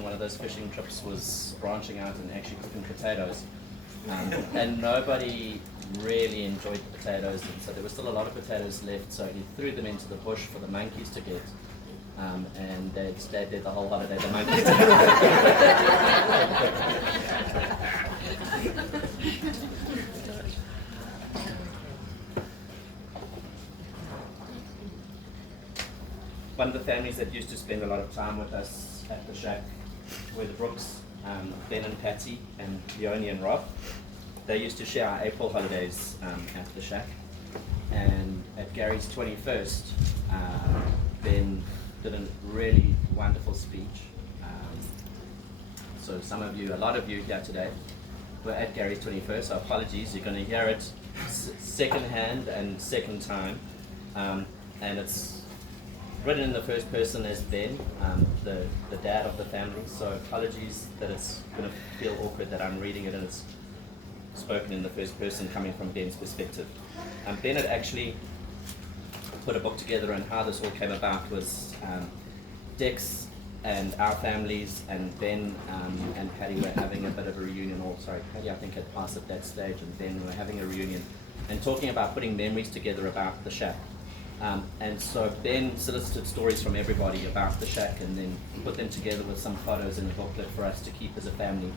One of those fishing trips was branching out and actually cooking potatoes, and nobody really enjoyed the potatoes, and so there were still a lot of potatoes left, so he threw them into the bush for the monkeys to get, and they'd stayed there the whole holiday, the monkeys. One of the families that used to spend a lot of time with us at the shack were the Brooks, Ben and Patsy, and Leonie and Rob. They used to share our April holidays at the shack. And at Gary's 21st, Ben did a really wonderful speech. So some of you, a lot of you here today, were at Gary's 21st, so apologies, you're going to hear it second hand and second time. And it's written in the first person as Ben, the dad of the family, so apologies that it's going to feel awkward that I'm reading it and it's spoken in the first person coming from Ben's perspective. Ben had actually put a book together, and how this all came about was Dex and our families and Ben and Patty were having a bit of a reunion, or sorry, Patty I think had passed at that stage, and Ben were having a reunion and talking about putting memories together about the shack. And so Ben solicited stories from everybody about the shack and then put them together with some photos in a booklet for us to keep as a family.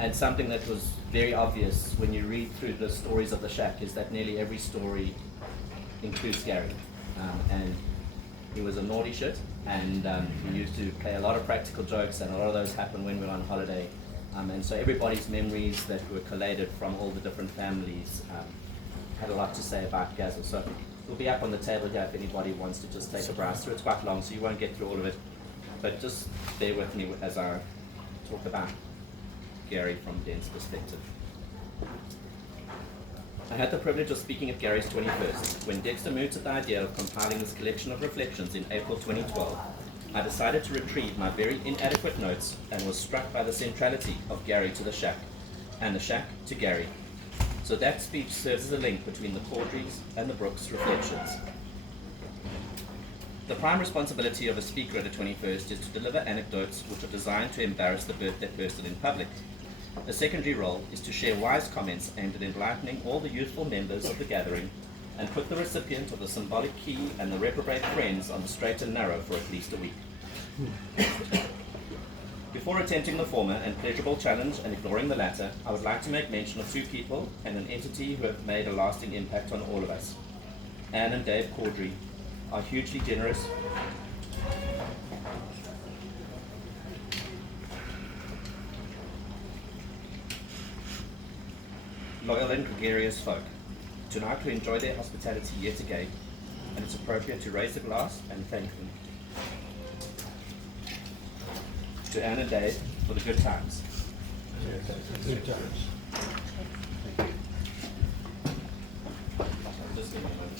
And something that was very obvious when you read through the stories of the shack is that nearly every story includes Gary. And he was a naughty shit, and he used to play a lot of practical jokes, and a lot of those happened when we were on holiday. And so everybody's memories that were collated from all the different families had a lot to say about Gazel. So it'll be up on the table here if anybody wants to just take a browse through. It's quite long, so you won't get through all of it. But just bear with me as I talk about Gary from Ben's perspective. I had the privilege of speaking at Gary's 21st. When Dexter moved to the idea of compiling this collection of reflections in April 2012, I decided to retrieve my very inadequate notes and was struck by the centrality of Gary to the shack, and the shack to Gary. So that speech serves as a link between the Cawdrys and the Brooks reflections. The prime responsibility of a speaker at a 21st is to deliver anecdotes which are designed to embarrass the birthday person in public. A secondary role is to share wise comments aimed at enlightening all the youthful members of the gathering and put the recipient of the symbolic key and the reprobate friends on the straight and narrow for at least a week. Before attempting the former and pleasurable challenge and ignoring the latter, I would like to make mention of two people and an entity who have made a lasting impact on all of us. Anne and Dave Cawdry are hugely generous, loyal and gregarious folk. Tonight we enjoy their hospitality yet again, and it's appropriate to raise a glass and thank them. To Anne and Dave for the good times. Good times. Thank you. Just give me a moment.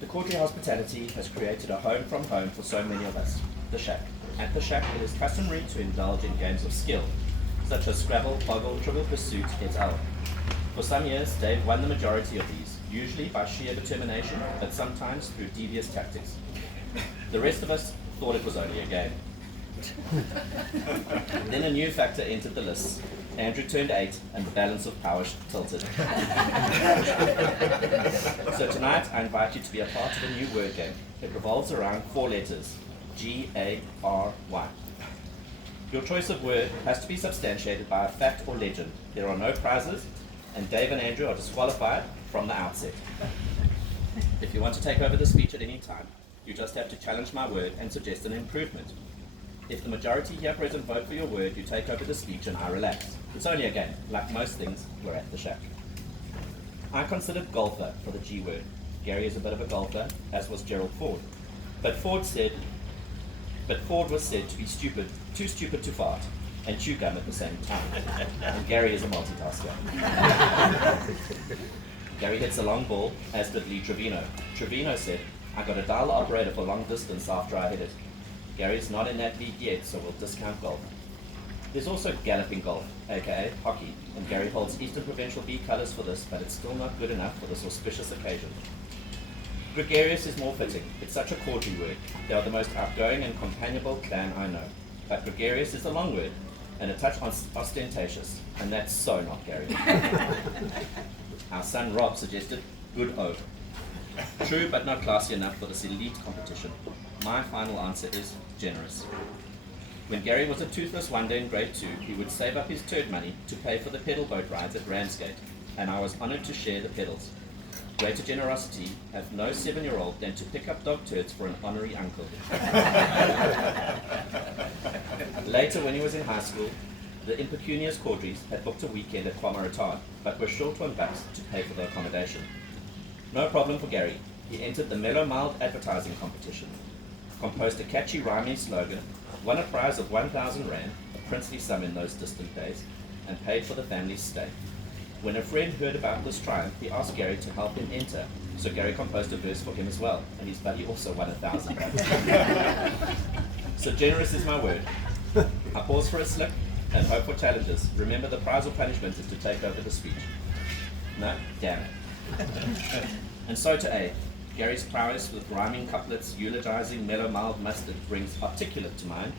The Cawdry hospitality has created a home from home for so many of us, the shack. At the shack, it is customary to indulge in games of skill, such as Scrabble, Boggle, Trivial Pursuit, et.al. For some years, Dave won the majority of these, usually by sheer determination, but sometimes through devious tactics. The rest of us thought it was only a game. Then a new factor entered the list. Andrew turned 8, and the balance of power tilted. So tonight, I invite you to be a part of a new word game. It revolves around 4 letters. G-A-R-Y. Your choice of word has to be substantiated by a fact or legend. There are no prizes, and Dave and Andrew are disqualified from the outset. If you want to take over the speech at any time, you just have to challenge my word and suggest an improvement. If the majority here present vote for your word, you take over the speech and I relax. It's only a game. Like most things, we're at the shack. I considered golfer for the G word. Gary is a bit of a golfer, as was Gerald Ford. But Ford was said to be stupid, too stupid to fart, and chew gum at the same time. And Gary is a multitasker. Gary hits a long ball, as did Lee Trevino. Trevino said, I got a dial operator for long distance after I hit it. Gary's not in that league yet, so we'll discount golf. There's also galloping golf, aka hockey, and Gary holds Eastern Provincial B colours for this, but it's still not good enough for this auspicious occasion. Gregarious is more fitting. It's such a Cawdry word. They are the most outgoing and companionable clan I know. But gregarious is a long word, and a touch ostentatious, and that's so not Gary. Our son Rob suggested good O. True, but not classy enough for this elite competition. My final answer is generous. When Gary was a toothless wonder in grade 2, he would save up his turd money to pay for the pedal boat rides at Ramsgate, and I was honoured to share the pedals. Greater generosity have no 7-year-old than to pick up dog turds for an honorary uncle. Later, when he was in high school, the impecunious Cawdrys had booked a weekend at Kwamaratad, but were short on bucks to pay for the accommodation. No problem for Gary. He entered the Mellow Mild advertising competition, composed a catchy rhyming slogan, won a prize of 1,000 Rand, a princely sum in those distant days, and paid for the family's stay. When a friend heard about this triumph, he asked Gary to help him enter, so Gary composed a verse for him as well, and his buddy also won 1,000. So generous is my word. I pause for a slip and hope for challenges. Remember, the prize or punishment is to take over the speech. No? Damn it. And so to A. Gary's prowess with rhyming couplets eulogizing mellow mild mustard brings articulate to mind,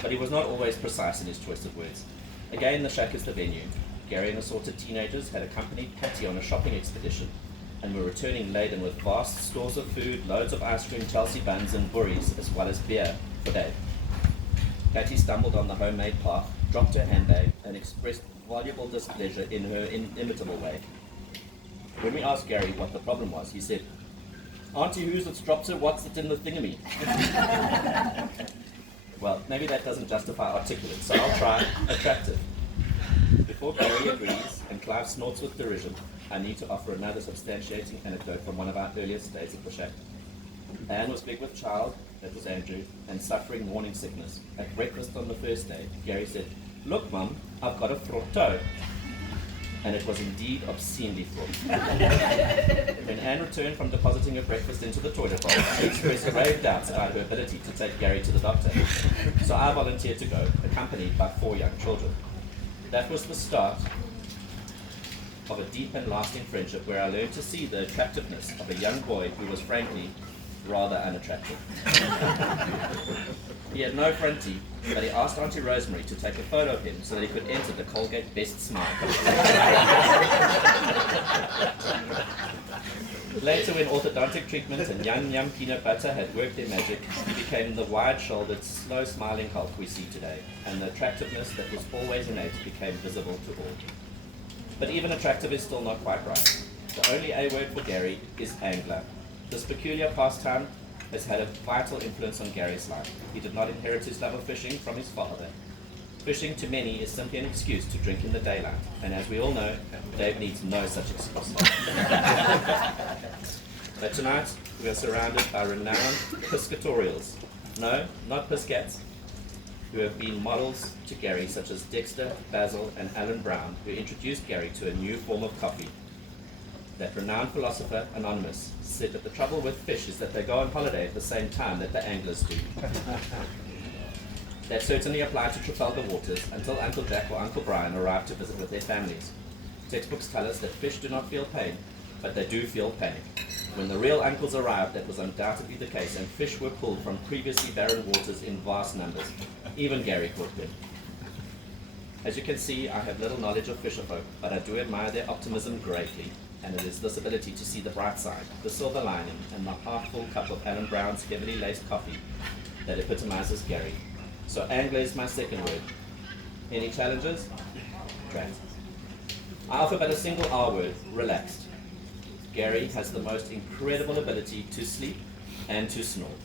but he was not always precise in his choice of words. Again, the shack is the venue. Gary and assorted teenagers had accompanied Patty on a shopping expedition and were returning laden with vast stores of food, loads of ice cream, Chelsea buns and burries, as well as beer for Dave. Patty stumbled on the homemade path, dropped her handbag, and expressed voluble displeasure in her inimitable way. When we asked Gary what the problem was, he said, "Auntie who's it's dropped her, what's it in the thingamy?" Well, maybe that doesn't justify articulate, so I'll try attractive. Before Gary agrees and Clive snorts with derision, I need to offer another substantiating anecdote from one of our earliest days at the shack. Anne was big with child, that was Andrew, and suffering morning sickness. At breakfast on the first day, Gary said, "Look, Mum, I've got a fraught toe." And it was indeed obscenely fraught. When Anne returned from depositing her breakfast into the toilet bowl, she expressed grave doubts about her ability to take Gary to the doctor. So I volunteered to go, accompanied by 4 young children. That was the start of a deep and lasting friendship where I learned to see the attractiveness of a young boy who was frankly rather unattractive. He had no front teeth, but he asked Auntie Rosemary to take a photo of him so that he could enter the Colgate Best Smile. Later, when orthodontic treatment and yum peanut butter had worked their magic, he became the wide-shouldered, slow-smiling hulk we see today, and the attractiveness that was always innate became visible to all. But even attractive is still not quite right. The only A word for Gary is angler. This peculiar pastime has had a vital influence on Gary's life. He did not inherit his love of fishing from his father. Fishing to many is simply an excuse to drink in the daylight, and as we all know, Dave needs no such excuse. But tonight, we are surrounded by renowned piscatorials. No, not piscats, who have been models to Gary, such as Dexter, Basil, and Alan Brown, who introduced Gary to a new form of coffee. That renowned philosopher, Anonymous, said that the trouble with fish is that they go on holiday at the same time that the anglers do. That certainly applied to Trafalgar waters until Uncle Jack or Uncle Brian arrived to visit with their families. Textbooks tell us that fish do not feel pain, but they do feel panic. When the real uncles arrived, that was undoubtedly the case, and fish were pulled from previously barren waters in vast numbers. Even Gary caught them. As you can see, I have little knowledge of fisherfolk, but I do admire their optimism greatly. And it is this ability to see the bright side, the silver lining, and the half-full cup of Alan Brown's heavily laced coffee that epitomizes Gary. So angler is my second word. Any challenges? Great. I offer but a single R word, relaxed. Gary has the most incredible ability to sleep and to snore.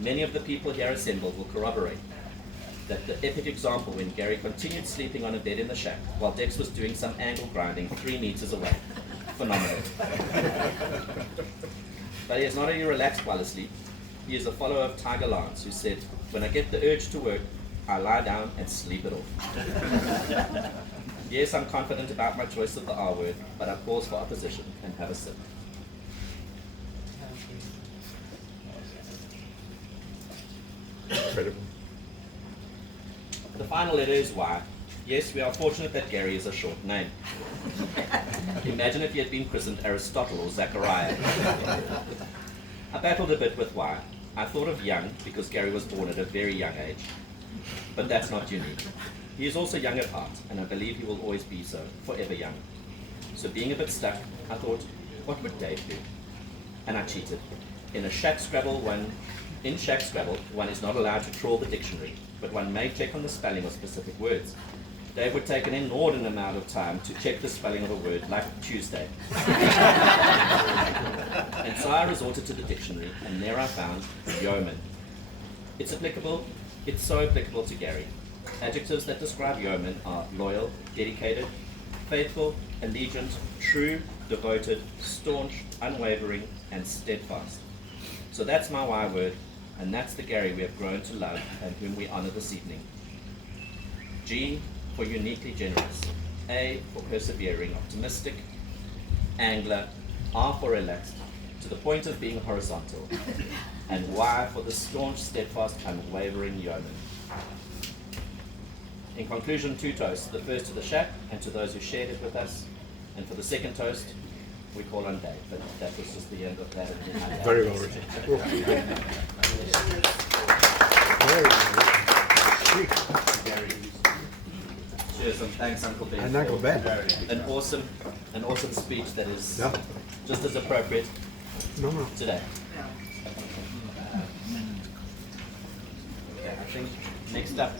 Many of the people here assembled will corroborate that the epic example when Gary continued sleeping on a bed in the shack while Dex was doing some angle grinding 3 meters away. Phenomenal. But he is not only relaxed while asleep, he is a follower of Tiger Lance, who said, "When I get the urge to work, I lie down and sleep it off." Yes, I'm confident about my choice of the R word, but I pause for opposition and have a sip. Incredible. The final letter is Y. Yes, we are fortunate that Gary is a short name. Imagine if he had been christened Aristotle or Zachariah. I battled a bit with Y. I thought of young because Gary was born at a very young age. But that's not unique. He is also young at heart, and I believe he will always be so, forever young. So being a bit stuck, I thought, what would Dave do? And I cheated. In Shack Scrabble, one is not allowed to trawl the dictionary, but one may check on the spelling of specific words. Dave would take an inordinate amount of time to check the spelling of a word, like Tuesday. And so I resorted to the dictionary, and there I found yeoman. It's so applicable to Gary. Adjectives that describe yeoman are loyal, dedicated, faithful, allegiant, true, devoted, staunch, unwavering, and steadfast. So that's my Y word, and that's the Gary we have grown to love and whom we honor this evening. G for uniquely generous, A for persevering, optimistic, angler, R for relaxed, to the point of being horizontal, and Y for the staunch, steadfast, unwavering yeoman. In conclusion, 2 toasts, the first to the shack and to those who shared it with us, and for the second toast, we call on Dave, but that was just the end of that. Very well written. Very well written. Cheers and thanks, Uncle Ben. And Uncle Ben. An awesome speech that is Yeah. just as appropriate No. today. Okay, I think next up